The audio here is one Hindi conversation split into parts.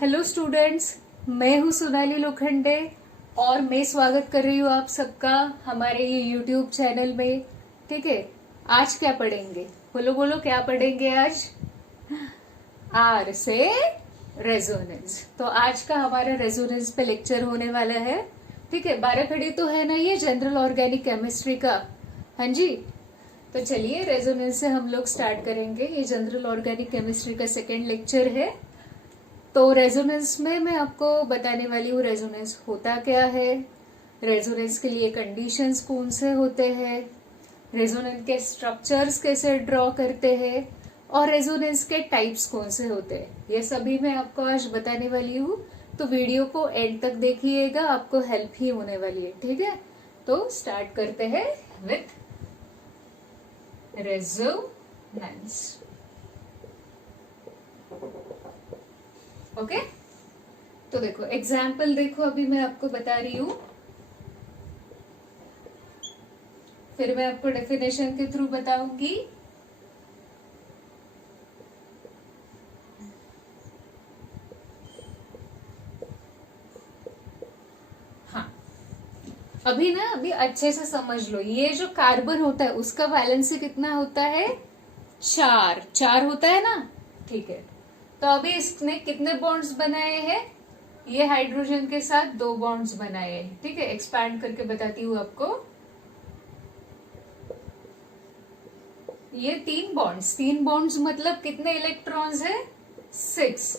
हेलो स्टूडेंट्स, मैं हूँ सोनाली लोखंडे और मैं स्वागत कर रही हूँ आप सबका हमारे ये यूट्यूब चैनल में। ठीक है, आज क्या पढ़ेंगे? बोलो बोलो, क्या पढ़ेंगे आज? आर से रेजोनेंस। तो आज का हमारा रेजोनेंस पे लेक्चर होने वाला है। ठीक है, 12 खड़ी तो है ना ये जनरल ऑर्गेनिक केमिस्ट्री का। हाँ जी, तो चलिए रेजोनेंस से हम लोग स्टार्ट करेंगे। ये जनरल ऑर्गेनिक केमिस्ट्री का सेकेंड लेक्चर है। तो रेजोनेंस में मैं आपको बताने वाली हूँ रेजोनेंस होता क्या है, रेजोनेंस के लिए कंडीशंस कौन से होते हैं, रेजोनेंस के स्ट्रक्चर्स कैसे ड्रॉ करते हैं और रेजोनेंस के टाइप्स कौन से होते हैं, ये सभी मैं आपको आज बताने वाली हूँ। तो वीडियो को एंड तक देखिएगा, आपको हेल्प ही होने वाली है। ठीक है, तो स्टार्ट करते हैं विथ रेजोनेंस। ओके, तो देखो एग्जाम्पल देखो, अभी मैं आपको बता रही हूं, फिर मैं आपको डेफिनेशन के थ्रू बताऊंगी। हाँ, अभी अच्छे से समझ लो। ये जो कार्बन होता है उसका वैलेंसी कितना होता है? 4 होता है ना। ठीक है, तो अभी इसने कितने बॉन्ड्स बनाए हैं? ये हाइड्रोजन के साथ 2 बॉन्ड्स बनाए हैं। ठीक है, एक्सपैंड करके बताती हूँ आपको। ये 3 बॉन्ड्स मतलब कितने इलेक्ट्रॉन्स है? 6।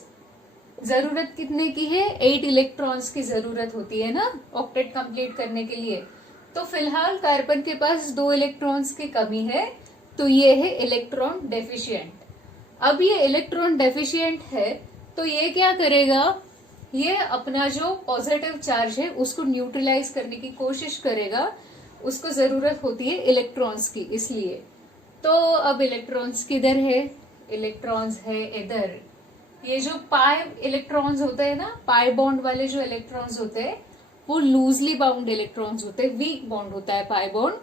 जरूरत कितने की है? 8 इलेक्ट्रॉन्स की जरूरत होती है ना ऑक्टेट कंप्लीट करने के लिए। तो फिलहाल कार्बन के पास 2 इलेक्ट्रॉन्स की कमी है, तो ये है इलेक्ट्रॉन डेफिशिएंट। अब ये इलेक्ट्रॉन डेफिशिएंट है तो ये क्या करेगा? ये अपना जो पॉजिटिव चार्ज है उसको न्यूट्रलाइज करने की कोशिश करेगा। उसको जरूरत होती है इलेक्ट्रॉन्स की, इसलिए। तो अब इलेक्ट्रॉन्स किधर है? इलेक्ट्रॉन्स है इधर। ये जो पाई इलेक्ट्रॉन्स होते हैं ना, पाई बॉन्ड वाले जो इलेक्ट्रॉन्स होते हैं वो लूजली बाउंड इलेक्ट्रॉन्स होते हैं, वीक बॉन्ड होता है पाई बॉन्ड।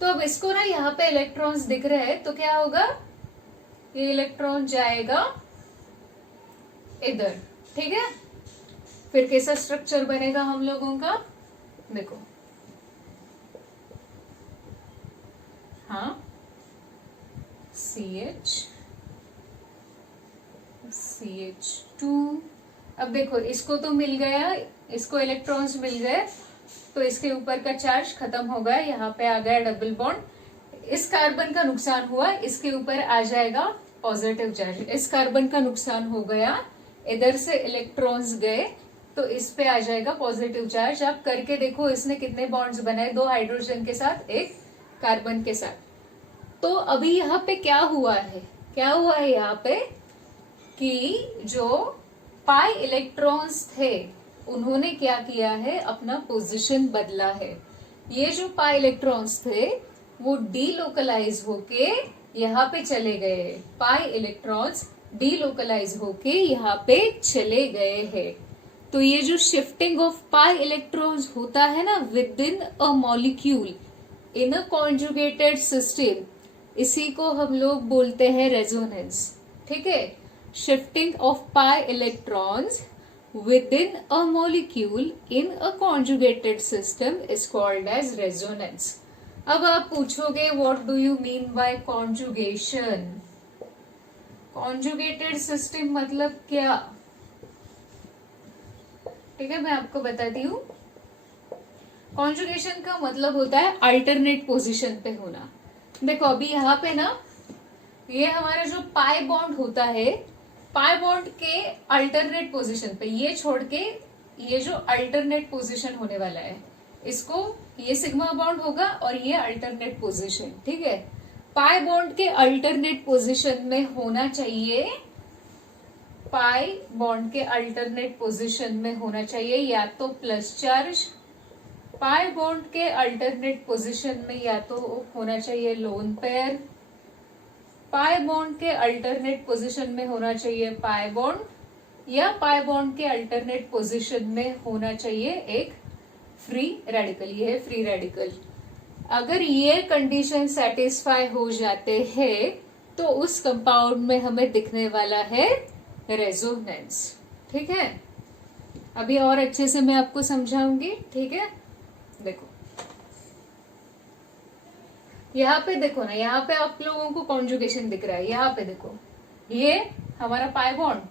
तो अब इसको ना यहाँ पे इलेक्ट्रॉन्स दिख रहे हैं, तो क्या होगा? ये इलेक्ट्रॉन जाएगा इधर। ठीक है, फिर कैसा स्ट्रक्चर बनेगा हम लोगों का? देखो, हाँ, CH2। अब देखो, इसको तो मिल गया, इसको इलेक्ट्रॉन्स मिल गए, तो इसके ऊपर का चार्ज खत्म हो गया, यहाँ पे आ गया डबल बॉन्ड। इस कार्बन का नुकसान हुआ, इसके ऊपर आ जाएगा पॉजिटिव चार्ज। इस कार्बन का नुकसान हो गया, इधर से इलेक्ट्रॉन्स गए, तो इस पे आ जाएगा पॉजिटिव चार्ज। आप करके देखो इसने कितने बॉन्ड्स बनाए, 2 हाइड्रोजन के साथ, 1 कार्बन के साथ। तो अभी यहाँ पे क्या हुआ है? क्या हुआ है यहाँ पे कि जो पाई इलेक्ट्रॉन्स थे उन्होंने क्या किया है? अपना पोजीशन बदला है। ये जो पाई इलेक्ट्रॉन्स थे वो डीलोकलाइज होके यहाँ पे चले गए। पाई इलेक्ट्रॉन्स डीलोकलाइज होके यहाँ पे चले गए हैं। तो ये जो शिफ्टिंग ऑफ पाई इलेक्ट्रॉन्स होता है ना with in a molecule in a conjugated system, इसी को हम लोग बोलते हैं रेजोनेंस। ठीक है, shifting of pi electrons within a molecule in a conjugated system is called as resonance. अब आप पूछोगे what do you mean by conjugation? conjugated system मतलब क्या? ठीक है, मैं आपको बताती हूँ। conjugation का मतलब होता है अल्टरनेट पोजीशन पे होना। देखो अभी यहाँ पे ना, ये हमारा जो पाई बॉन्ड होता है, पाई बॉन्ड के अल्टरनेट पोजीशन पे, ये छोड़ के ये जो अल्टरनेट पोजीशन होने वाला है, इसको ये सिग्मा बॉन्ड होगा और ये अल्टरनेट पोजीशन। ठीक है, पाई बॉन्ड के अल्टरनेट पोजीशन में होना चाहिए, पाई बॉन्ड के अल्टरनेट पोजीशन में होना चाहिए या तो प्लस चार्ज, पाई बॉन्ड के अल्टरनेट पोजीशन में या तो होना चाहिए लोन पेयर, पाई बॉन्ड के अल्टरनेट पोजीशन में होना चाहिए पाई बॉन्ड, या पाई बॉन्ड के अल्टरनेट पोजीशन में होना चाहिए एक फ्री रेडिकल। ये है फ्री रेडिकल। अगर ये कंडीशन सेटिस्फाई हो जाते हैं तो उस कंपाउंड में हमें दिखने वाला है रेजोनेंस। ठीक है, अभी और अच्छे से मैं आपको समझाऊंगी। ठीक है, देखो यहाँ पे देखो ना, यहाँ पे आप लोगों को कॉन्जुगेशन दिख रहा है। यहाँ पे देखो, ये हमारा पाई बॉन्ड,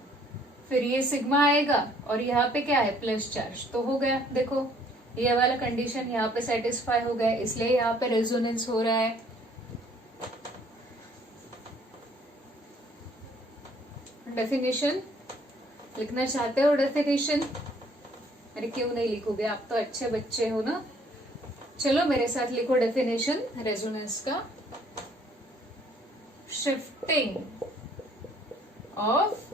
फिर ये सिग्मा आएगा और यहाँ पे क्या है, प्लस चार्ज, तो हो गया। देखो ये वाला कंडीशन यहाँ पे सेटिस्फाई हो गया, इसलिए यहाँ पे रेजोनेंस हो रहा है। डेफिनेशन लिखना चाहते हो? डेफिनेशन, अरे क्यों नहीं लिखोगे, आप तो अच्छे बच्चे हो ना। चलो मेरे साथ लिखो डेफिनेशन रेजोनेंस का। शिफ्टिंग ऑफ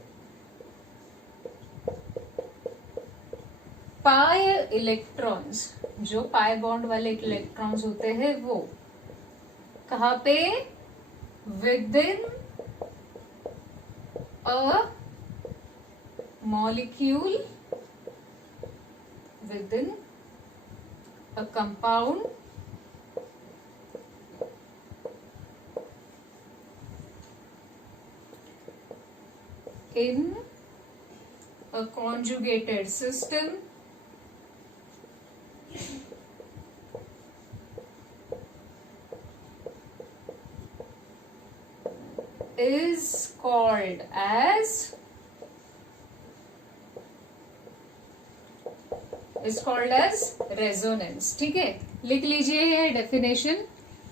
पाई इलेक्ट्रॉन्स, जो पाई बॉन्ड वाले इलेक्ट्रॉन्स होते हैं वो कहाँ पे, with in a molecule, within a compound in a conjugated system is called as resonance. ठीक है, लिख लीजिए ये डेफिनेशन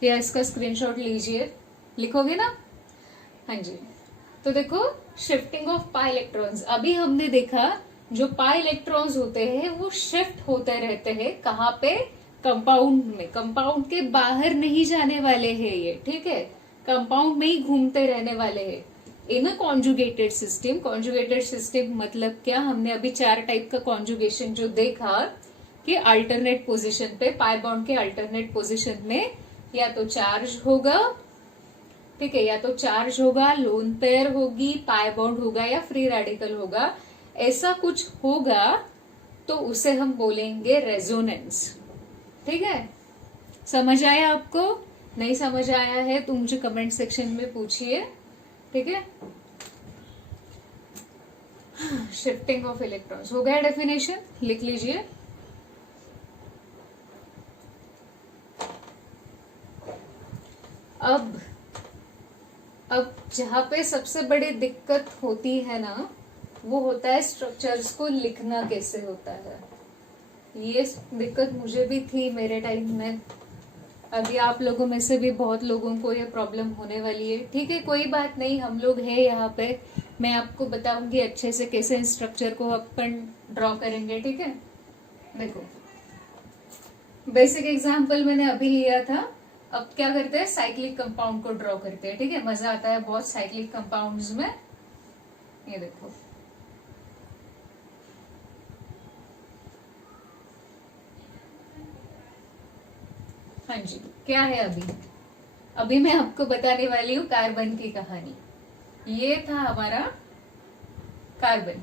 या इसका स्क्रीनशॉट लीजिए, लिखोगे ना? हाँ जी। तो देखो, शिफ्टिंग ऑफ पाई इलेक्ट्रॉन्स, अभी हमने देखा जो पाई इलेक्ट्रॉन्स होते हैं वो शिफ्ट होते रहते हैं। कहाँ पे, कंपाउंड में, कंपाउंड के बाहर नहीं जाने वाले हैं ये। ठीक है, कंपाउंड में ही घूमते रहने वाले हैं इन अ कॉन्जुगेटेड सिस्टम। कॉन्जुगेटेड सिस्टम मतलब क्या, हमने अभी 4 टाइप का कॉन्जुगेशन जो देखा कि अल्टरनेट पोजीशन पे, पाई बॉन्ड के अल्टरनेट पोजीशन में या तो चार्ज होगा, ठीक है, या तो चार्ज होगा, लोन पेयर होगी, पाई बॉन्ड होगा या फ्री रेडिकल होगा, ऐसा कुछ होगा तो उसे हम बोलेंगे रेजोनेंस। ठीक है, समझ आया आपको? नहीं समझ आया है तो मुझे कमेंट सेक्शन में पूछिए। ठीक है, शिफ्टिंग ऑफ इलेक्ट्रॉन्स हो गया डेफिनेशन, लिख लीजिए। अब जहां पे सबसे बड़ी दिक्कत होती है ना, वो होता है स्ट्रक्चर्स को लिखना कैसे होता है। ये दिक्कत मुझे भी थी मेरे टाइम में, अभी आप लोगों में से भी बहुत लोगों को ये प्रॉब्लम होने वाली है। ठीक है, कोई बात नहीं, हम लोग हैं यहाँ पे, मैं आपको बताऊंगी अच्छे से कैसे स्ट्रक्चर को अपन ड्रॉ करेंगे। ठीक है, देखो बेसिक एग्जांपल मैंने अभी लिया था। अब क्या करते हैं, साइक्लिक कंपाउंड को ड्रॉ करते हैं। ठीक है, मजा आता है बहुत साइक्लिक कंपाउंड्स में। ये देखो, हाँ जी, क्या है अभी मैं आपको बताने वाली हूँ कार्बन की कहानी। ये था हमारा कार्बन।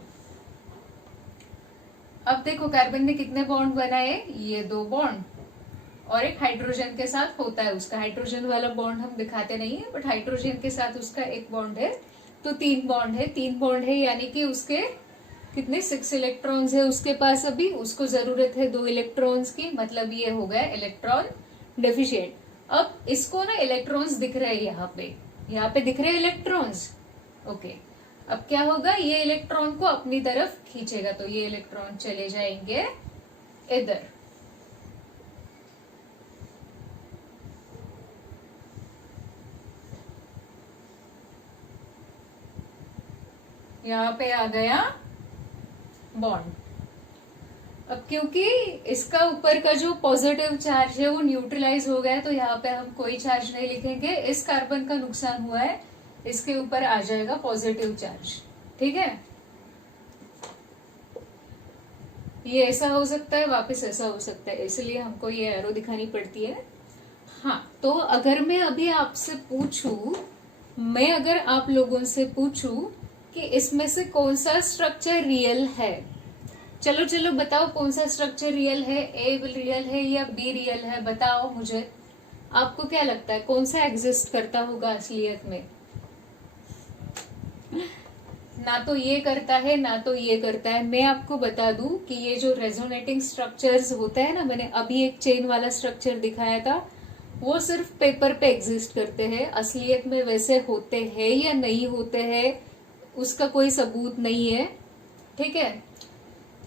अब देखो कार्बन ने कितने बॉन्ड बनाए, ये 2 बॉन्ड, और एक हाइड्रोजन के साथ होता है उसका, हाइड्रोजन वाला बॉन्ड हम दिखाते नहीं है, बट हाइड्रोजन के साथ उसका एक बॉन्ड है, तो 3 बॉन्ड है। 3 बॉन्ड है यानी कि उसके कितने, 6 इलेक्ट्रॉन्स है उसके पास। अभी उसको जरूरत है 2 इलेक्ट्रॉन्स की, मतलब ये हो गया इलेक्ट्रॉन डेफिशिएंट। अब इसको ना इलेक्ट्रॉन्स दिख रहे हैं यहाँ पे दिख रहे हैं इलेक्ट्रॉन्स। ओके, अब क्या होगा, ये इलेक्ट्रॉन को अपनी तरफ खींचेगा, तो ये इलेक्ट्रॉन चले जाएंगे इधर। यहाँ पे आ गया बॉन्ड। अब क्योंकि इसका ऊपर का जो पॉजिटिव चार्ज है वो न्यूट्रलाइज हो गया है, तो यहाँ पे हम कोई चार्ज नहीं लिखेंगे। इस कार्बन का नुकसान हुआ है, इसके ऊपर आ जाएगा पॉजिटिव चार्ज। ठीक है, ये ऐसा हो सकता है, वापस ऐसा हो सकता है, इसलिए हमको ये एरो दिखानी पड़ती है। हाँ, तो अगर मैं अभी आपसे पूछूं, मैं अगर आप लोगों से पूछूं कि इसमें से कौन सा स्ट्रक्चर रियल है, चलो चलो बताओ कौन सा स्ट्रक्चर रियल है, ए रियल है या बी रियल है, बताओ मुझे। आपको क्या लगता है कौन सा एग्जिस्ट करता होगा असलियत में? ना तो ये करता है ना तो ये करता है। मैं आपको बता दूं कि ये जो रेजोनेटिंग स्ट्रक्चर्स होते हैं ना, मैंने अभी एक चेन वाला स्ट्रक्चर दिखाया था, वो सिर्फ पेपर पे एग्जिस्ट करते हैं। असलियत में वैसे होते हैं या नहीं होते हैं उसका कोई सबूत नहीं है, ठीक है।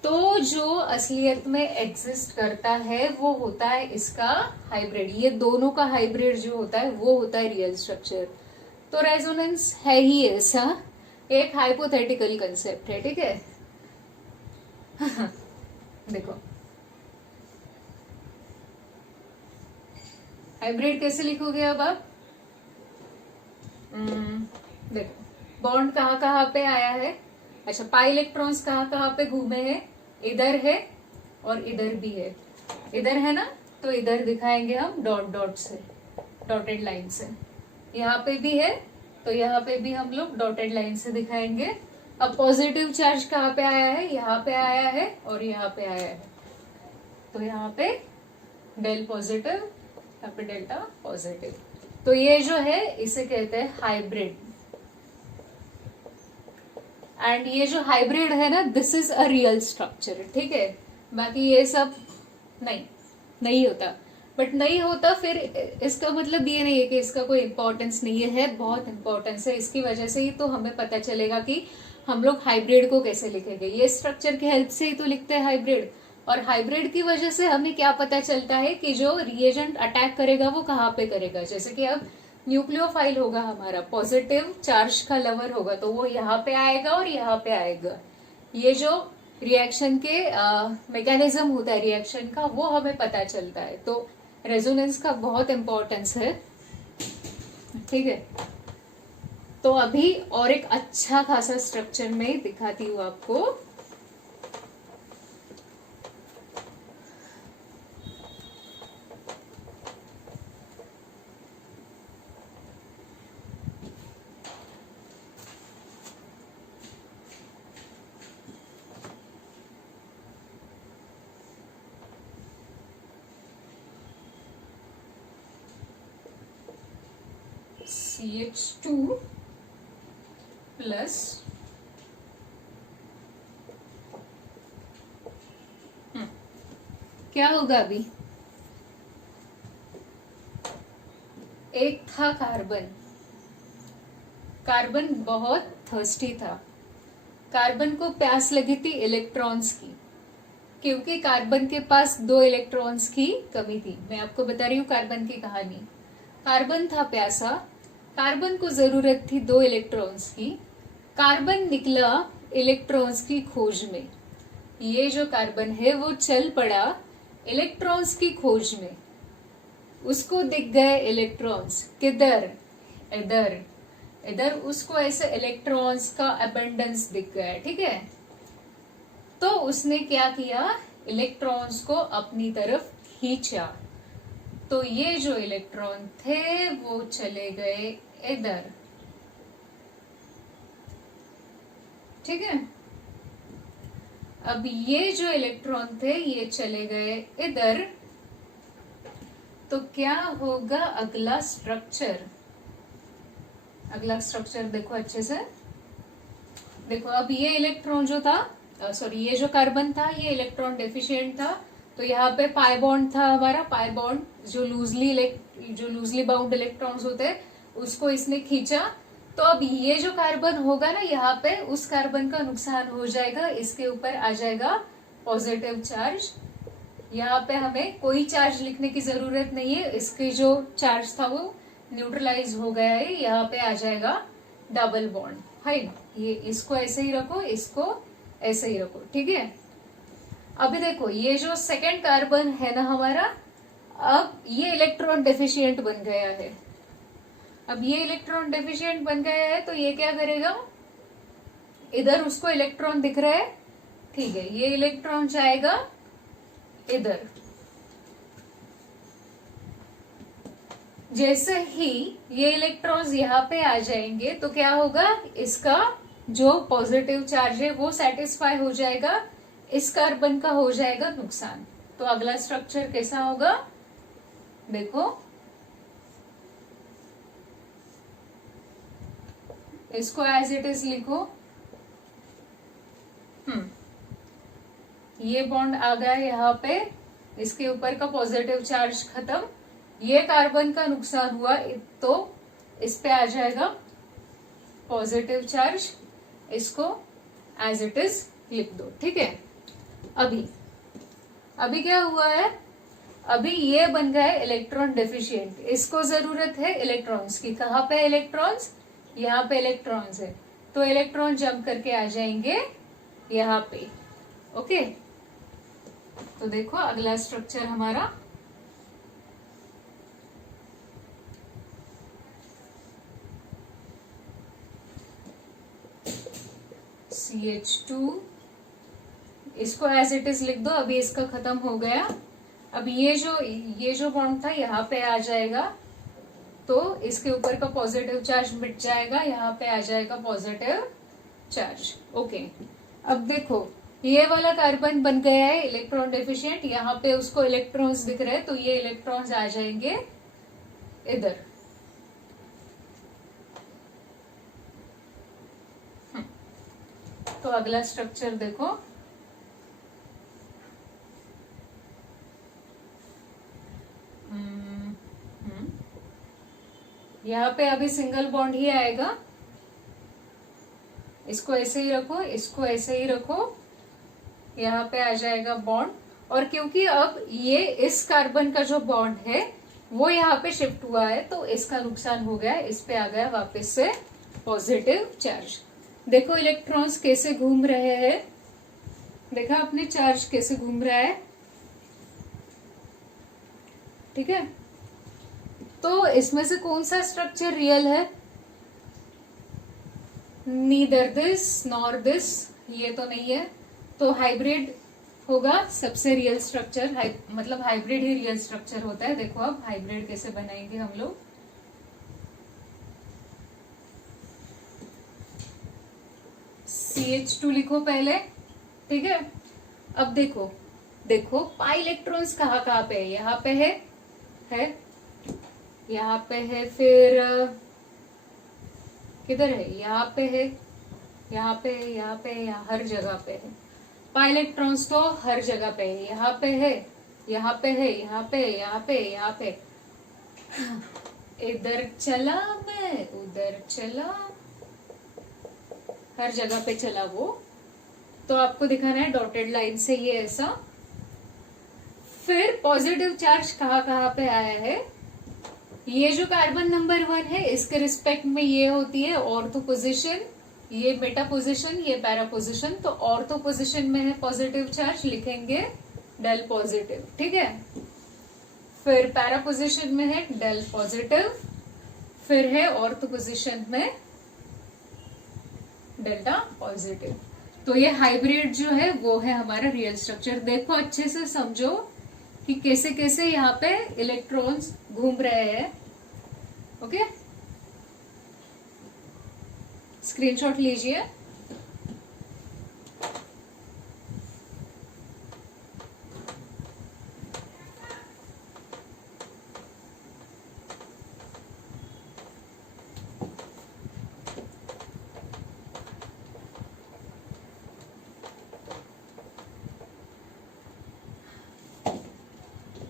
तो जो असलियत में एग्जिस्ट करता है वो होता है इसका हाइब्रिड। ये दोनों का हाइब्रिड जो होता है वो होता है रियल स्ट्रक्चर। तो रेजोनेंस है ही ऐसा, एक हाइपोथेटिकल कंसेप्ट है, ठीक है। देखो हाइब्रिड कैसे लिखोगे अब आप? देखो बॉन्ड कहाँ कहाँ पे आया है। अच्छा, पाई इलेक्ट्रॉन्स कहाँ कहाँ पे घूमे हैं, इधर है और इधर भी है। इधर है ना, तो इधर दिखाएंगे हम डॉट डॉट से, डॉटेड लाइन से। यहाँ पे भी है तो यहाँ पे भी हम लोग डॉटेड लाइन से दिखाएंगे। अब पॉजिटिव चार्ज कहाँ पे आया है, यहाँ पे आया है और यहाँ पे आया है। तो यहाँ पे डेल पॉजिटिव, यहाँ पे डेल्टा पॉजिटिव। तो ये जो है इसे कहते हैं हाइब्रिड। एंड ये जो हाइब्रिड है ना, this is a real structure, ठीक है। बाकी ये सब नहीं होता। बट नहीं होता फिर इसका मतलब ये नहीं है कि इसका कोई इंपॉर्टेंस नहीं है, बहुत इंपॉर्टेंस है। इसकी वजह से ही तो हमें पता चलेगा कि हम लोग हाइब्रिड को कैसे लिखेंगे। ये स्ट्रक्चर की हेल्प से ही तो लिखते हैं हाइब्रिड। और हाइब्रिड की वजह से हमें क्या पता चलता है कि जो रिएजेंट अटैक करेगा वो कहाँ पे करेगा। जैसे कि अब न्यूक्लियोफाइल होगा हमारा, पॉजिटिव चार्ज का लवर होगा, तो वो यहाँ पे आएगा और यहाँ पे आएगा। ये जो रिएक्शन के मैकेनिज्म होता है रिएक्शन का, वो हमें पता चलता है। तो रेजोनेंस का बहुत इंपॉर्टेंस है, ठीक है। तो अभी और एक अच्छा खासा स्ट्रक्चर में दिखाती हूँ आपको। CH2 प्लस क्या होगा अभी? एक था कार्बन। कार्बन बहुत थर्स्टी था। कार्बन को प्यास लगी थी इलेक्ट्रॉन्स की, क्योंकि कार्बन के पास 2 इलेक्ट्रॉन्स की कमी थी। मैं आपको बता रही हूँ कार्बन की कहानी। कार्बन था प्यासा, कार्बन को जरूरत थी 2 इलेक्ट्रॉन्स की। कार्बन निकला इलेक्ट्रॉन्स की खोज में। ये जो कार्बन है वो चल पड़ा इलेक्ट्रॉन्स की खोज में। उसको दिख गए इलेक्ट्रॉन्स, किधर? इधर। इधर उसको ऐसे इलेक्ट्रॉन्स का अबंडेंस दिख गया, ठीक है। तो उसने क्या किया, इलेक्ट्रॉन्स को अपनी तरफ खींचा। तो ये जो इलेक्ट्रॉन थे वो चले गए इधर, ठीक है। अब ये जो इलेक्ट्रॉन थे ये चले गए इधर। तो क्या होगा अगला स्ट्रक्चर? अगला स्ट्रक्चर देखो अच्छे से। देखो अब ये इलेक्ट्रॉन जो था, ये जो कार्बन था ये इलेक्ट्रॉन डेफिशिएंट था। तो यहाँ पे पाई बॉन्ड था हमारा। पाई बॉन्ड जो लूजली बाउंड इलेक्ट्रॉन्स होते हैं उसको इसने खींचा। तो अब ये जो कार्बन होगा ना, यहाँ पे उस कार्बन का नुकसान हो जाएगा। इसके ऊपर आ जाएगा पॉजिटिव चार्ज। यहाँ पे हमें कोई चार्ज लिखने की जरूरत नहीं है, इसके जो चार्ज था वो न्यूट्रलाइज हो गया है। यहाँ पे आ जाएगा डबल बॉन्ड, है ना। ये इसको ऐसे ही रखो, इसको ऐसे ही रखो, ठीक है। अभी देखो ये जो सेकेंड कार्बन है ना हमारा, अब ये इलेक्ट्रॉन डेफिशिएंट बन गया है। अब ये इलेक्ट्रॉन डेफिशिएंट बन गया है तो ये क्या करेगा, इधर उसको इलेक्ट्रॉन दिख रहा है, ठीक है। ये इलेक्ट्रॉन जाएगा इधर। जैसे ही ये इलेक्ट्रॉन्स यहाँ पे आ जाएंगे तो क्या होगा, इसका जो पॉजिटिव चार्ज है वो सेटिस्फाई हो जाएगा, इस कार्बन का हो जाएगा नुकसान। तो अगला स्ट्रक्चर कैसा होगा, देखो इसको एज इट इज लिखो। ये बॉन्ड आ गया यहाँ पे, इसके ऊपर का पॉजिटिव चार्ज खत्म, ये कार्बन का नुकसान हुआ तो इस पे आ जाएगा पॉजिटिव चार्ज, इसको एज इट इज लिख दो। ठीक है, अभी क्या हुआ है, अभी ये बन गया है इलेक्ट्रॉन डेफिशिएंट, इसको जरूरत है इलेक्ट्रॉन्स की। कहाँ पे इलेक्ट्रॉन्स, यहाँ पे इलेक्ट्रॉन्स है, तो इलेक्ट्रॉन जंप करके आ जाएंगे यहाँ पे। ओके, तो देखो अगला स्ट्रक्चर हमारा CH2, इसको एज इट इज लिख दो, अभी इसका खत्म हो गया। अब ये जो बॉन्ड था यहाँ पे आ जाएगा, तो इसके ऊपर का पॉजिटिव चार्ज मिट जाएगा, यहाँ पे आ जाएगा पॉजिटिव चार्ज। ओके, अब देखो ये वाला कार्बन बन गया है इलेक्ट्रॉन डेफिशिएंट, यहाँ पे उसको इलेक्ट्रॉन्स दिख रहे हैं, तो ये इलेक्ट्रॉन्स आ जाएंगे इधर। तो अगला स्ट्रक्चर देखो, यहाँ पे अभी सिंगल बॉन्ड ही आएगा, इसको ऐसे ही रखो, इसको ऐसे ही रखो, यहाँ पे आ जाएगा बॉन्ड। और क्योंकि अब ये इस कार्बन का जो बॉन्ड है वो यहाँ पे शिफ्ट हुआ है, तो इसका नुकसान हो गया, इस पे आ गया वापस से पॉजिटिव चार्ज। देखो इलेक्ट्रॉन्स कैसे घूम रहे हैं, देखा आपने चार्ज कैसे घूम रहा है। ठीक है, तो इसमें से कौन सा स्ट्रक्चर रियल है, नीदर दिस नॉर दिस, ये तो नहीं है, तो हाइब्रिड होगा सबसे रियल स्ट्रक्चर, मतलब हाइब्रिड ही रियल स्ट्रक्चर होता है। देखो अब हाइब्रिड कैसे बनाएंगे हम लोग, CH2 लिखो पहले। ठीक है, अब देखो पाई इलेक्ट्रॉन्स कहाँ कहाँ पे है, यहाँ पे है यहाँ पे है, फिर किधर है, यहाँ पे है, यहाँ पे है, यहाँ पे है, हर जगह पे है। पाई इलेक्ट्रॉन्स तो हर जगह पे है, यहाँ पे है, यहाँ पे है, यहाँ पे, यहाँ पे, यहाँ पे, इधर चला मैं, उधर चला, हर जगह पे चला वो। तो आपको दिखाना है डॉटेड लाइन से ये ऐसा। फिर पॉजिटिव चार्ज कहाँ कहाँ पे आया है, ये जो कार्बन नंबर 1 है इसके रिस्पेक्ट में ये होती है ऑर्थो पोजिशन, ये मेटा पोजिशन, ये पैरा पोजिशन। तो ऑर्थो पोजिशन में है पॉजिटिव चार्ज, लिखेंगे डेल पॉजिटिव। ठीक है, फिर पैरा पोजिशन में है डेल पॉजिटिव, फिर है ऑर्थो पोजिशन में डेल्टा पॉजिटिव। तो ये हाइब्रिड जो है वो है हमारा रियल स्ट्रक्चर। देखो अच्छे से समझो कि कैसे कैसे यहाँ पे इलेक्ट्रॉन्स घूम रहे हैं। ओके, स्क्रीनशॉट लीजिए।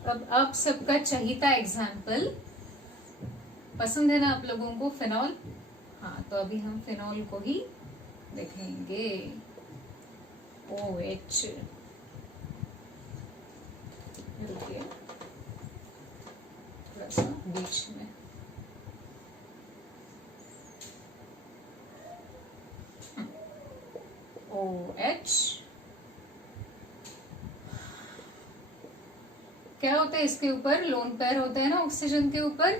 अब आप सबका चाहिता एग्जाम्पल पसंद है ना आप लोगों को, फिनॉल। हाँ, तो अभी हम फिनॉल को ही देखेंगे। OH, रुकिए थोड़ा सा बीच में, OH क्या होता है, इसके ऊपर लोन पेयर होता है ना ऑक्सीजन के ऊपर।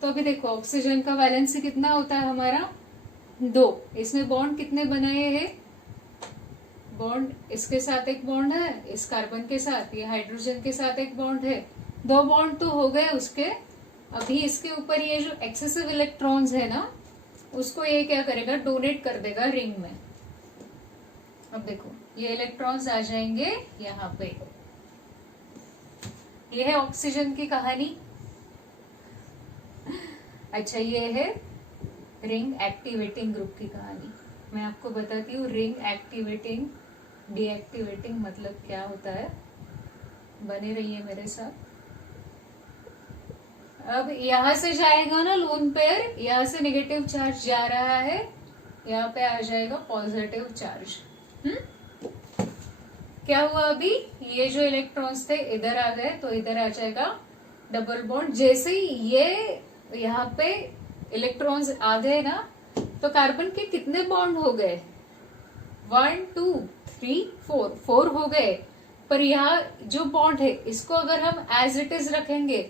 तो अभी देखो ऑक्सीजन का वैलेंसी कितना होता है हमारा 2, इसमें बॉन्ड कितने बनाए हैं, बॉन्ड इसके साथ एक बॉन्ड है, इस कार्बन के साथ, ये हाइड्रोजन के साथ एक बॉन्ड है, 2 बॉन्ड तो हो गए उसके। अभी इसके ऊपर ये जो एक्सेसिव इलेक्ट्रॉन्स है ना, उसको ये क्या करेगा, डोनेट कर देगा रिंग में। अब देखो ये इलेक्ट्रॉन्स आ जाएंगे यहाँ पे। ये है ऑक्सीजन की कहानी। अच्छा, ये है रिंग एक्टिवेटिंग ग्रुप की कहानी। मैं आपको बताती हूँ रिंग एक्टिवेटिंग डीएक्टिवेटिंग मतलब क्या होता है, बने रहिए मेरे साथ। अब यहां से जाएगा ना लोन पेयर, यहां से नेगेटिव चार्ज जा रहा है, यहाँ पे आ जाएगा पॉजिटिव चार्ज। क्या हुआ अभी, ये जो इलेक्ट्रॉन्स थे इधर आ गए तो इधर आ जाएगा डबल बॉन्ड। जैसे ही ये यहाँ पे इलेक्ट्रॉन्स आ गए ना, तो कार्बन के कितने बॉन्ड हो गए, 1 2 3 4, 4 हो गए। पर यहाँ जो बॉन्ड है इसको अगर हम एज इट इज रखेंगे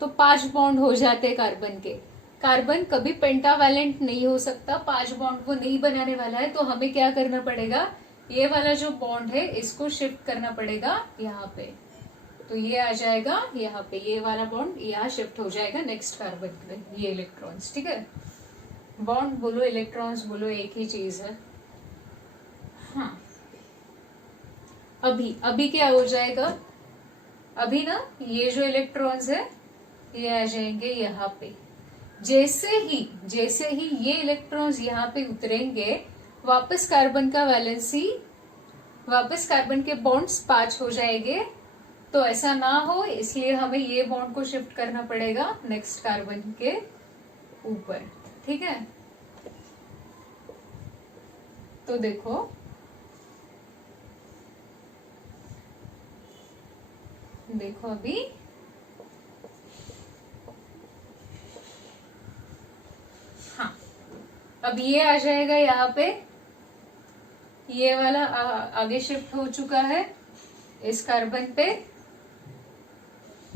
तो 5 बॉन्ड हो जाते कार्बन के। कार्बन कभी पेंटावैलेंट नहीं हो सकता, 5 बॉन्ड वो नहीं बनाने वाला है। तो हमें क्या करना पड़ेगा, ये वाला जो बॉन्ड है इसको शिफ्ट करना पड़ेगा यहाँ पे। तो ये आ जाएगा यहाँ पे, ये वाला बॉन्ड यहाँ शिफ्ट हो जाएगा नेक्स्ट कार्बन पे, ये इलेक्ट्रॉन्स। ठीक है, बॉन्ड बोलो इलेक्ट्रॉन्स बोलो एक ही चीज है। हाँ, अभी क्या हो जाएगा, अभी ना ये जो इलेक्ट्रॉन्स है ये आ जाएंगे यहाँ पे। जैसे ही ये इलेक्ट्रॉन्स यहाँ पे उतरेंगे, वापस कार्बन का वैलेंसी, वापस कार्बन के बॉन्ड्स 5 हो जाएंगे। तो ऐसा ना हो इसलिए हमें ये बॉन्ड को शिफ्ट करना पड़ेगा नेक्स्ट कार्बन के ऊपर। ठीक है, तो देखो अभी हाँ, अब ये आ जाएगा यहाँ पे, ये वाला आगे शिफ्ट हो चुका है इस कार्बन पे।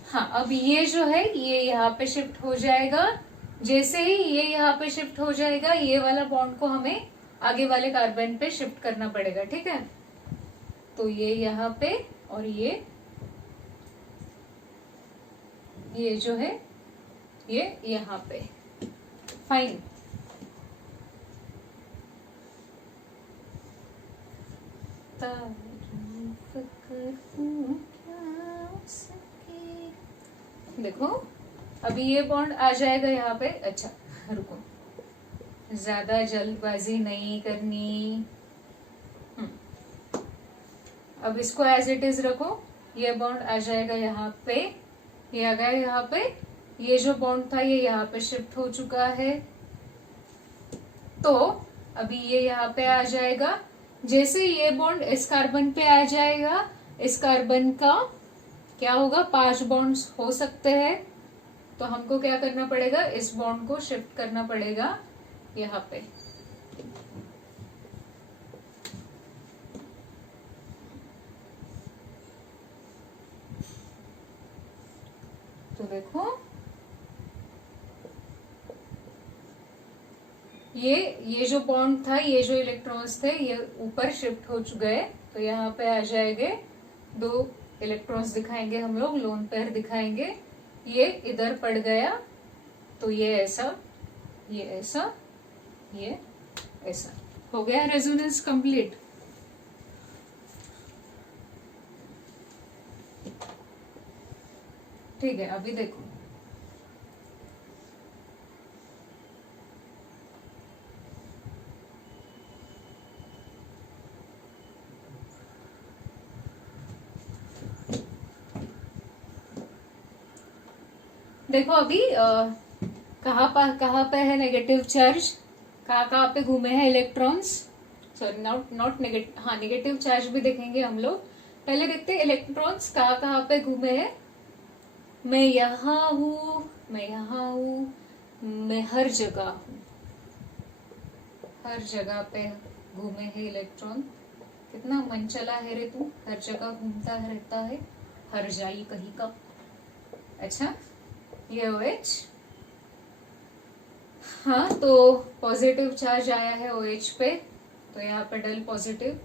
हाँ, अब ये जो है ये यहाँ पे शिफ्ट हो जाएगा। जैसे ही ये यहाँ पे शिफ्ट हो जाएगा, ये वाला बॉन्ड को हमें आगे वाले कार्बन पे शिफ्ट करना पड़ेगा। ठीक है, तो ये यहाँ पे और ये जो है ये यहाँ पे। फाइन, देखो अभी ये बॉन्ड आ जाएगा यहाँ पे। अच्छा रुको, ज्यादा जल्दबाजी नहीं करनी। अब इसको एज इट इज रखो, ये बॉन्ड आ जाएगा यहाँ पे, ये आ गया यहाँ पे। ये जो बॉन्ड था ये यहाँ पे शिफ्ट हो चुका है, तो अभी ये यहाँ पे आ जाएगा। जैसे ये बॉन्ड इस कार्बन पे आ जाएगा, इस कार्बन का क्या होगा, 5 बॉन्ड्स हो सकते हैं। तो हमको क्या करना पड़ेगा, इस बॉन्ड को शिफ्ट करना पड़ेगा यहाँ पे। तो देखो ये जो बॉन्ड था, ये जो इलेक्ट्रॉन्स थे ये ऊपर शिफ्ट हो चुके हैं। तो यहाँ पे आ जाएंगे 2 इलेक्ट्रॉन्स दिखाएंगे हम लोग, लोन पेयर दिखाएंगे। ये इधर पड़ गया तो ये ऐसा, ये ऐसा, ये ऐसा हो गया, रेजोनेंस कंप्लीट। ठीक है, अभी देखो अभी कहाँ पे है नेगेटिव चार्ज, कहाँ पे घूमे हैं इलेक्ट्रॉन्स। सॉरी, नॉट नेगेटिव, हाँ नेगेटिव चार्ज भी देखेंगे हम लोग। पहले देखते हैं इलेक्ट्रॉन्स कहाँ पे घूमे हैं। मैं यहाँ हूँ, मैं यहाँ हूँ, मैं हर जगह हूँ, हर जगह पे घूमे हैं इलेक्ट्रॉन। कितना मन चला है रे तू, हर जगह घूमता रहता है, हर जाई कहीं का। अच्छा, ये OH, हाँ तो पॉजिटिव चार्ज आया है OH पे, तो यहाँ पे डल पॉजिटिव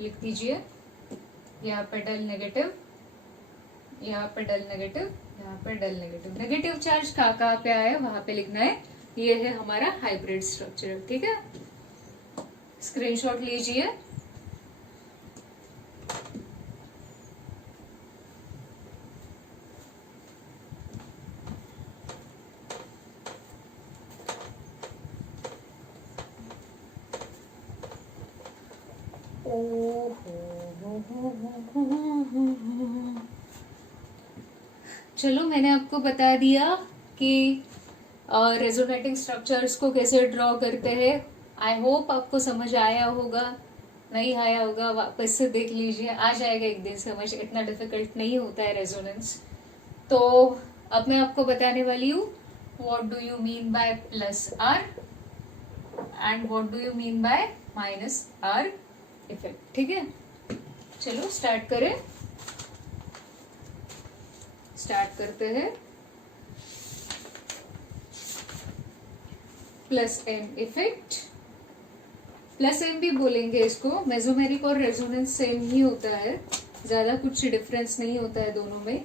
लिख दीजिए, यहाँ पे डल नेगेटिव, यहाँ पे डल नेगेटिव, यहाँ पे डल नेगेटिव। नेगेटिव चार्ज कहाँ पे आया वहां पे लिखना है। ये है हमारा हाइब्रिड स्ट्रक्चर। ठीक है, स्क्रीनशॉट लीजिए। चलो, मैंने आपको बता दिया कि रेजोनेटिंग स्ट्रक्चर्स को कैसे ड्रॉ करते हैं। आई होप आपको समझ आया होगा। नहीं आया होगा वापस से देख लीजिए, आ जाएगा एक दिन समझ। इतना डिफिकल्ट नहीं होता है रेजोनेंस। तो अब मैं आपको बताने वाली हूँ what do you mean by plus R and what do you mean by minus R effect. ठीक है, चलो स्टार्ट करते हैं। Plus M effect, plus M भी बोलेंगे इसको। मेसोमेरिक और रेजोनेंस सेम ही होता है, ज्यादा कुछ डिफरेंस नहीं होता है दोनों में।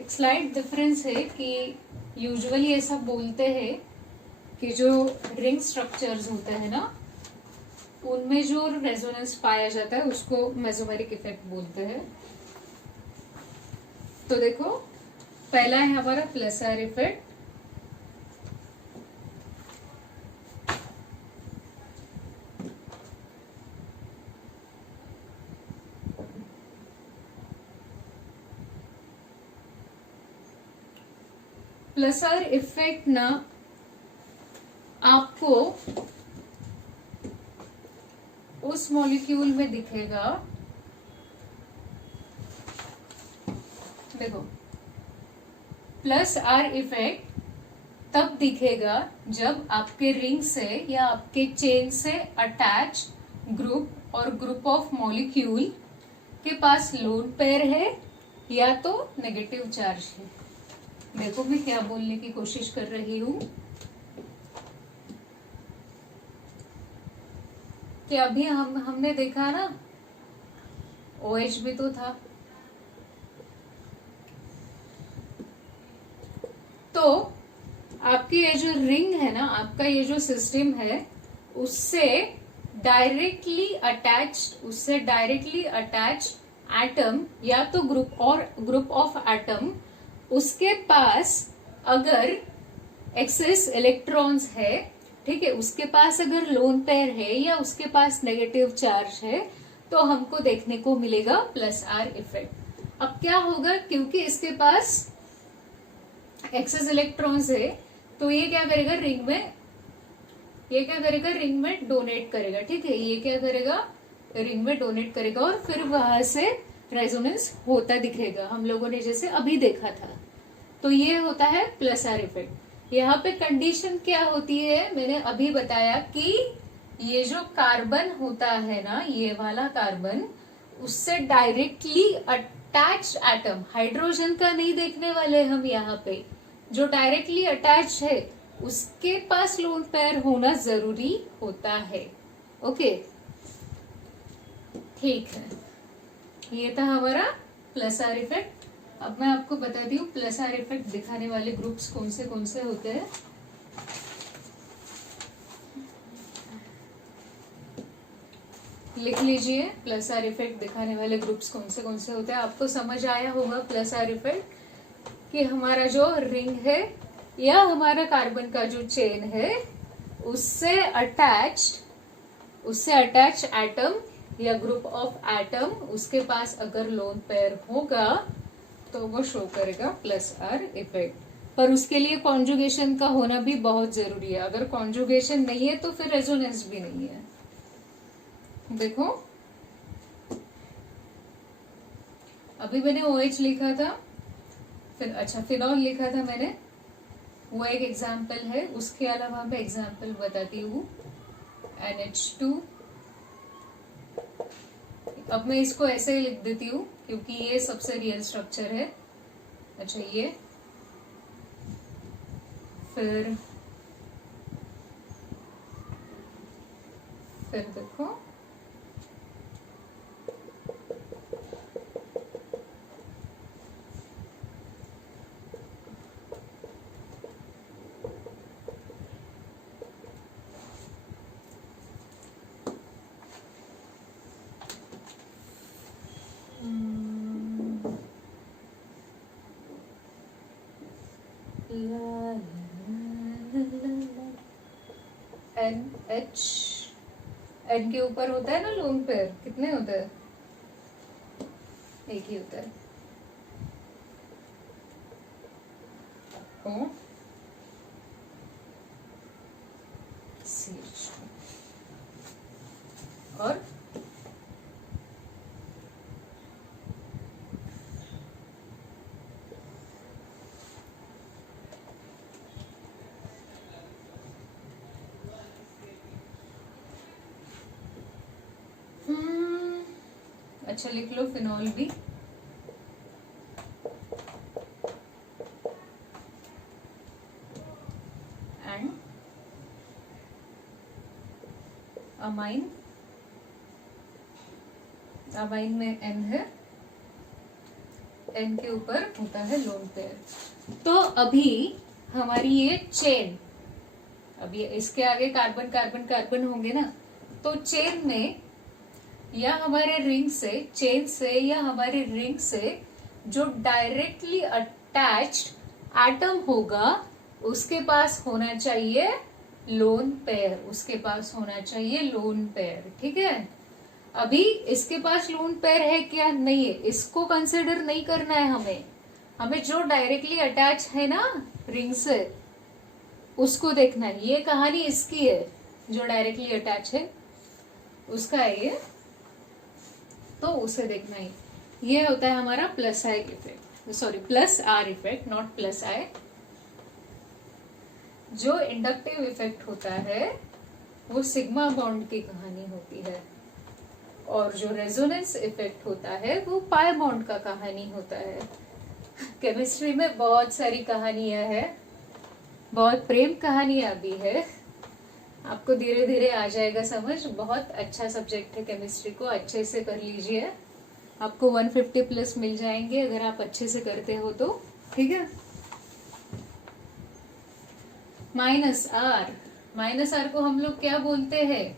एक स्लाइट डिफरेंस है कि यूजुअली ऐसा बोलते हैं कि जो रिंग स्ट्रक्चर्स होते हैं ना, उनमें जो रेजोनेंस पाया जाता है उसको मेसोमेरिक इफेक्ट बोलते हैं। तो देखो, पहला है हमारा plus R effect. Plus R effect ना आपको उस मॉलिक्यूल में दिखेगा। देखो, प्लस आर इफेक्ट तब दिखेगा जब आपके रिंग से या आपके चेन से अटैच ग्रुप और ग्रुप ऑफ मॉलिक्यूल के पास लोन पेयर है या तो नेगेटिव चार्ज है। देखो मैं क्या बोलने की कोशिश कर रही हूं कि अभी हमने देखा ना, OH भी तो था। तो आपकी ये जो रिंग है ना, आपका ये जो सिस्टम है, उससे डायरेक्टली अटैच एटम या तो ग्रुप ऑफ एटम, उसके पास अगर एक्सेस इलेक्ट्रॉन्स है, ठीक है, उसके पास अगर लोन पेयर है या उसके पास नेगेटिव चार्ज है, तो हमको देखने को मिलेगा प्लस आर इफेक्ट। अब क्या होगा, क्योंकि इसके पास एक्सेस इलेक्ट्रॉन्स है, तो ये क्या करेगा, रिंग में डोनेट करेगा। ठीक है, ये क्या करेगा, रिंग में डोनेट करेगा और फिर वहां से रेजोनेंस होता दिखेगा, हम लोगों ने जैसे अभी देखा था। तो ये होता है प्लस आर इफेक्ट। यहाँ पे कंडीशन क्या होती है, मैंने अभी बताया कि ये जो कार्बन होता है ना, ये वाला कार्बन, उससे डायरेक्टली अटैच्ड एटम, हाइड्रोजन का नहीं देखने वाले हम यहाँ पे, जो डायरेक्टली अटैच है उसके पास लोन पेयर होना जरूरी होता है। ओके, ठीक है, ये था हमारा प्लस आर इफेक्ट। अब मैं आपको बताती हूँ प्लस आर इफेक्ट दिखाने वाले ग्रुप्स कौन से होते हैं। लिख लीजिए, प्लस आर इफेक्ट दिखाने वाले ग्रुप्स कौन से होते हैं। आपको समझ आया होगा प्लस आर इफेक्ट कि हमारा जो रिंग है या हमारा कार्बन का जो चेन है, उससे अटैच एटम या ग्रुप ऑफ एटम, उसके पास अगर लोन पेयर होगा तो वो शो करेगा प्लस आर इफेक्ट। पर उसके लिए कॉन्जुगेशन का होना भी बहुत जरूरी है। अगर कॉन्जुगेशन नहीं है तो फिर रेजोनेंस भी नहीं है। देखो, अभी मैंने OH लिखा था, फिर अच्छा फिनॉल लिखा था मैंने, वो एक एग्जाम्पल है। उसके अलावा मैं एग्जाम्पल बताती हूँ, NH2। अब मैं इसको ऐसे ही लिख देती हूँ क्योंकि ये सबसे रियल स्ट्रक्चर है। अच्छा, ये फिर देखो, एन के ऊपर होता है ना लोन पेयर, कितने होते हैं? एक ही होता है। O CH2 और अच्छा लिख लो फिनॉल भी। एंड अमाइन, अमाइन में N है, N के ऊपर होता है लोन पेयर। तो अभी हमारी ये चेन, अब ये इसके आगे कार्बन कार्बन कार्बन होंगे ना, तो चेन में या हमारे रिंग से, चेन से या हमारे रिंग से जो डायरेक्टली अटैच्ड एटम होगा उसके पास होना चाहिए लोन पेयर, उसके पास होना चाहिए लोन पेयर। ठीक है, अभी इसके पास लोन पेयर है क्या? नहीं है, इसको कंसिडर नहीं करना है हमें। हमें जो डायरेक्टली अटैच है ना रिंग से उसको देखना है। ये कहानी इसकी है, जो डायरेक्टली अटैच है उसका है ये, तो उसे देखना ही। ये होता है हमारा plus I effect, sorry plus R effect, not plus I. जो इंडक्टिव इफेक्ट होता है वो सिग्मा बॉन्ड की कहानी होती है, और जो रेजोनेंस इफेक्ट होता है वो पाई बॉन्ड का कहानी होता है। केमिस्ट्री में बहुत सारी कहानियां हैं, बहुत प्रेम कहानियां भी है, आपको धीरे धीरे आ जाएगा समझ। बहुत अच्छा सब्जेक्ट है केमिस्ट्री को, अच्छे से कर लीजिए, आपको 150 प्लस मिल जाएंगे अगर आप अच्छे से करते हो तो। ठीक है, माइनस आर को हम लोग क्या बोलते हैं?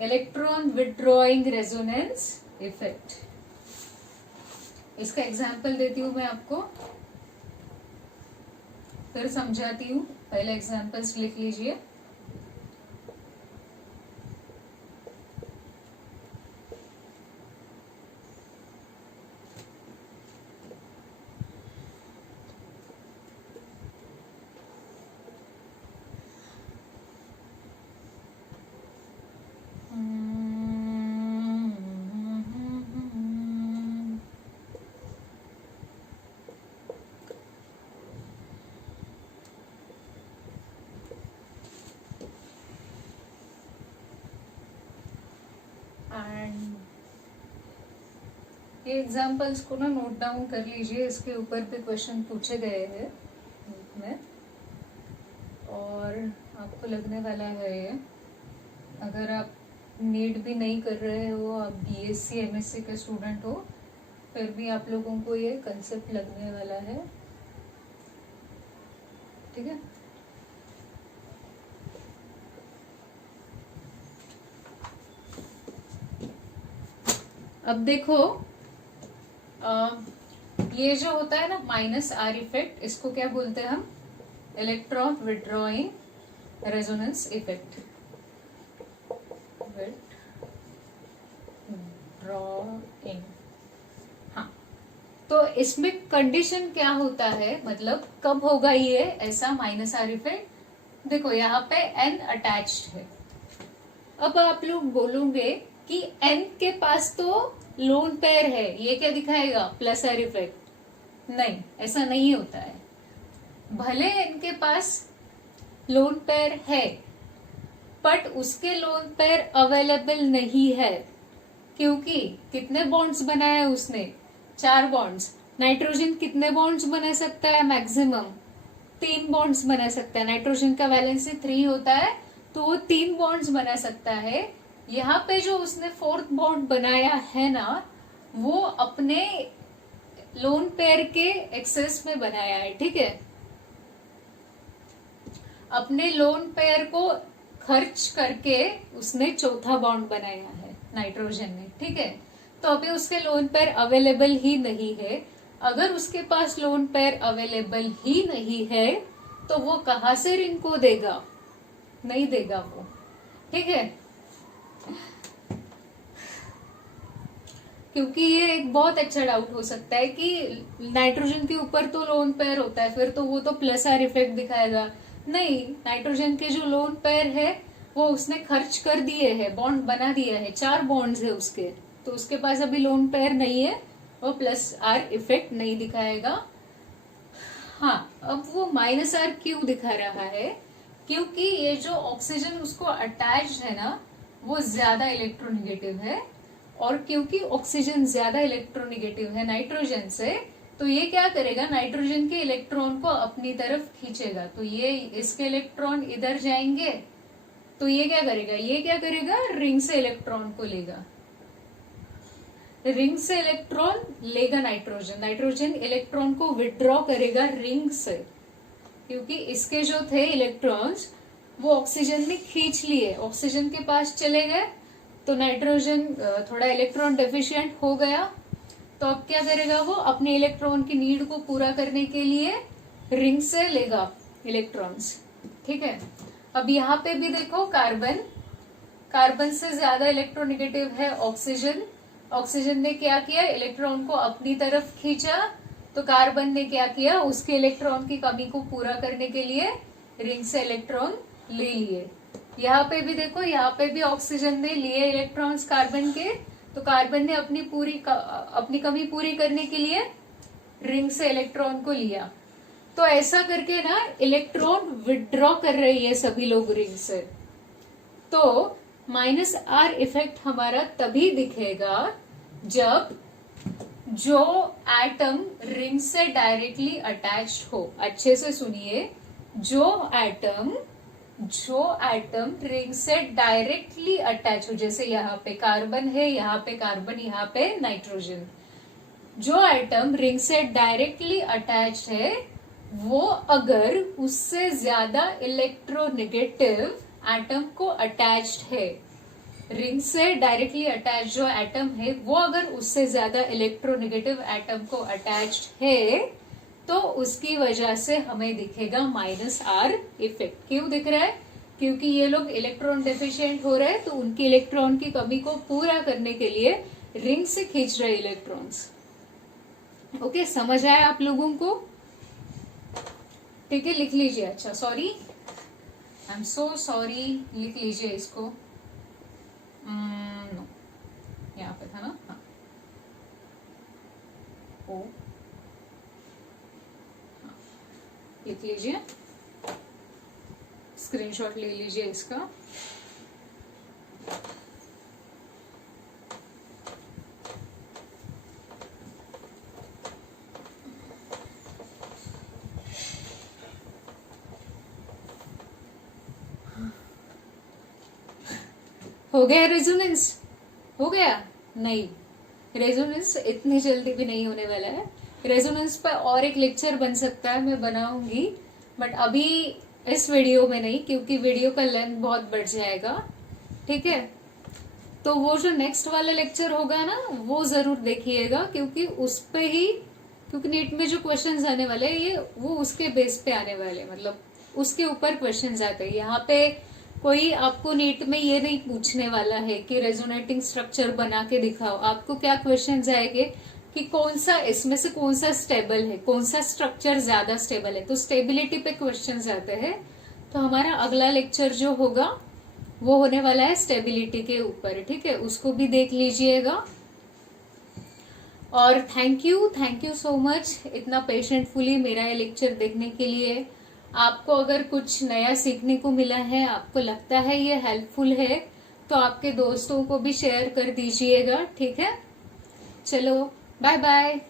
Electron withdrawing resonance effect. इसका एग्जाम्पल देती हूं मैं आपको, फिर समझाती हूँ। पहले एग्जाम्पल्स लिख लीजिए। ये एग्जाम्पल्स को ना नोट डाउन कर लीजिए, इसके ऊपर भी क्वेश्चन पूछे गए हैं में, और आपको लगने वाला है ये। अगर आप नीट भी नहीं कर रहे हो, आप बीएससी एमएससी के स्टूडेंट हो, फिर भी आप लोगों को ये कंसेप्ट लगने वाला है। ठीक है, अब देखो ये जो होता है ना माइनस आर इफेक्ट, इसको क्या बोलते हैं हम? Electron withdrawing resonance effect. Withdrawing, हाँ। तो इसमें कंडीशन क्या होता है, मतलब कब होगा ये ऐसा माइनस आर इफेक्ट? देखो यहाँ पे एन अटैच्ड है। अब आप लोग बोलोगे कि एन के पास तो लोन पेयर है, ये क्या दिखाएगा? Plus R effect. नहीं, ऐसा नहीं होता है। भले एन के पास लोन पेयर है, बट उसके लोन पेयर अवेलेबल नहीं है, क्योंकि कितने बॉन्ड्स बनाए उसने? 4 बॉन्ड्स। नाइट्रोजन कितने बॉन्ड्स बना सकता है? मैक्सिमम 3 बॉन्ड्स बना सकता है। नाइट्रोजन का वैलेंसी 3 होता है, तो वो 3 बॉन्ड्स बना सकता है। यहाँ पे जो उसने 4th बॉन्ड बनाया है ना, वो अपने लोन पेयर के एक्सेस में बनाया है। ठीक है, अपने लोन पेयर को खर्च करके उसने 4था बॉन्ड बनाया है नाइट्रोजन ने। ठीक है, तो अभी उसके लोन पेयर अवेलेबल ही नहीं है। अगर उसके पास लोन पेयर अवेलेबल ही नहीं है तो वो कहाँ से रिंग को देगा? नहीं देगा वो। ठीक है, क्योंकि ये एक बहुत अच्छा डाउट हो सकता है कि नाइट्रोजन के ऊपर तो लोन पेयर होता है, फिर तो वो तो प्लस आर इफेक्ट दिखाएगा। नहीं, नाइट्रोजन के जो लोन पेयर है वो उसने खर्च कर दिए है, बॉन्ड बना दिया है, 4 बॉन्ड्स है उसके, तो उसके पास अभी लोन पेयर नहीं है, वो प्लस आर इफेक्ट नहीं दिखाएगा। हाँ, अब वो माइनस आर क्यों दिखा रहा है? क्योंकि ये जो ऑक्सीजन उसको अटैच है ना, वो ज्यादा इलेक्ट्रोनिगेटिव है, और क्योंकि ऑक्सीजन ज्यादा इलेक्ट्रोनिगेटिव है नाइट्रोजन से, तो ये क्या करेगा, नाइट्रोजन के इलेक्ट्रॉन को अपनी तरफ खींचेगा। तो ये इसके इलेक्ट्रॉन इधर जाएंगे, तो ये क्या करेगा, रिंग से इलेक्ट्रॉन को लेगा, रिंग से इलेक्ट्रॉन लेगा नाइट्रोजन इलेक्ट्रॉन को विड्रॉ करेगा रिंग से, क्योंकि इसके जो थे इलेक्ट्रॉन्स वो ऑक्सीजन ने खींच लिए, ऑक्सीजन के पास चले गए, तो नाइट्रोजन थोड़ा इलेक्ट्रॉन डेफिशिएंट हो गया, तो अब क्या करेगा, वो अपने इलेक्ट्रॉन की नीड को पूरा करने के लिए रिंग से लेगा इलेक्ट्रॉन्स। ठीक है, अब यहाँ पे भी देखो, कार्बन से ज्यादा इलेक्ट्रोनिगेटिव है ऑक्सीजन, ऑक्सीजन ने क्या किया, इलेक्ट्रॉन को अपनी तरफ खींचा, तो कार्बन ने क्या किया, उसके इलेक्ट्रॉन की कमी को पूरा करने के लिए रिंग से इलेक्ट्रॉन ले लिए। यहाँ पे भी देखो, यहाँ पे भी ऑक्सीजन ने लिए इलेक्ट्रॉन्स कार्बन के, तो कार्बन ने अपनी कमी पूरी करने के लिए रिंग से इलेक्ट्रॉन को लिया। तो ऐसा करके ना इलेक्ट्रॉन विड्रॉ कर रही है सभी लोग रिंग से। तो माइनस आर इफेक्ट हमारा तभी दिखेगा जब जो एटम रिंग से डायरेक्टली अटैच्ड हो। अच्छे से सुनिए, जो एटम रिंग से डायरेक्टली अटैच हो, जैसे यहाँ पे कार्बन है, यहाँ पे कार्बन, यहाँ पे नाइट्रोजन, जो एटम रिंग से डायरेक्टली अटैच है वो अगर उससे ज्यादा इलेक्ट्रोनेगेटिव एटम को अटैच्ड है, रिंग से डायरेक्टली अटैच जो एटम है वो अगर उससे ज्यादा इलेक्ट्रोनेगेटिव एटम को अटैच्ड है, तो उसकी वजह से हमें दिखेगा माइनस आर इफेक्ट। क्यों दिख रहा है? क्योंकि ये लोग इलेक्ट्रॉन डेफिशिएंट हो रहे हैं, तो उनकी इलेक्ट्रॉन की कमी को पूरा करने के लिए रिंग से खींच रहे इलेक्ट्रॉन्स। ओके, समझ आया आप लोगों को? ठीक है, लिख लीजिए। अच्छा, sorry, I am so sorry, लिख लीजिए इसको। नो, यहाँ पे था ना, हाँ, ओ, हाँ, लिख लीजिए, स्क्रीनशॉट ले लीजिए इसका। हो गया रेजोनेंस? हो गया? नहीं, रेजोनेंस इतनी जल्दी भी नहीं होने वाला है। रेजोनेंस पर और एक लेक्चर बन सकता है, मैं बनाऊंगी, बट अभी इस वीडियो में नहीं, क्योंकि वीडियो का लेंथ बहुत बढ़ जाएगा। ठीक है, तो वो जो नेक्स्ट वाला लेक्चर होगा ना, वो जरूर देखिएगा, क्योंकि उस पे ही, क्योंकि नीट में जो क्वेश्चंस आने वाले हैं ये वो उसके बेस पे आने वाले, मतलब उसके ऊपर क्वेश्चंस आते हैं। यहाँ पे कोई आपको नीट में ये नहीं पूछने वाला है कि रेजोनेटिंग स्ट्रक्चर बना के दिखाओ। आपको क्या क्वेश्चंस आएंगे कि कौन सा इसमें से कौन सा स्टेबल है, कौन सा स्ट्रक्चर ज्यादा स्टेबल है, तो स्टेबिलिटी पे क्वेश्चंस आते हैं। तो हमारा अगला लेक्चर जो होगा वो होने वाला है स्टेबिलिटी के ऊपर। ठीक है, उसको भी देख लीजिएगा। और थैंक यू सो मच इतना पेशेंटफुली मेरा ये लेक्चर देखने के लिए। आपको अगर कुछ नया सीखने को मिला है, आपको लगता है ये हेल्पफुल है, तो आपके दोस्तों को भी शेयर कर दीजिएगा। ठीक है, चलो बाय बाय।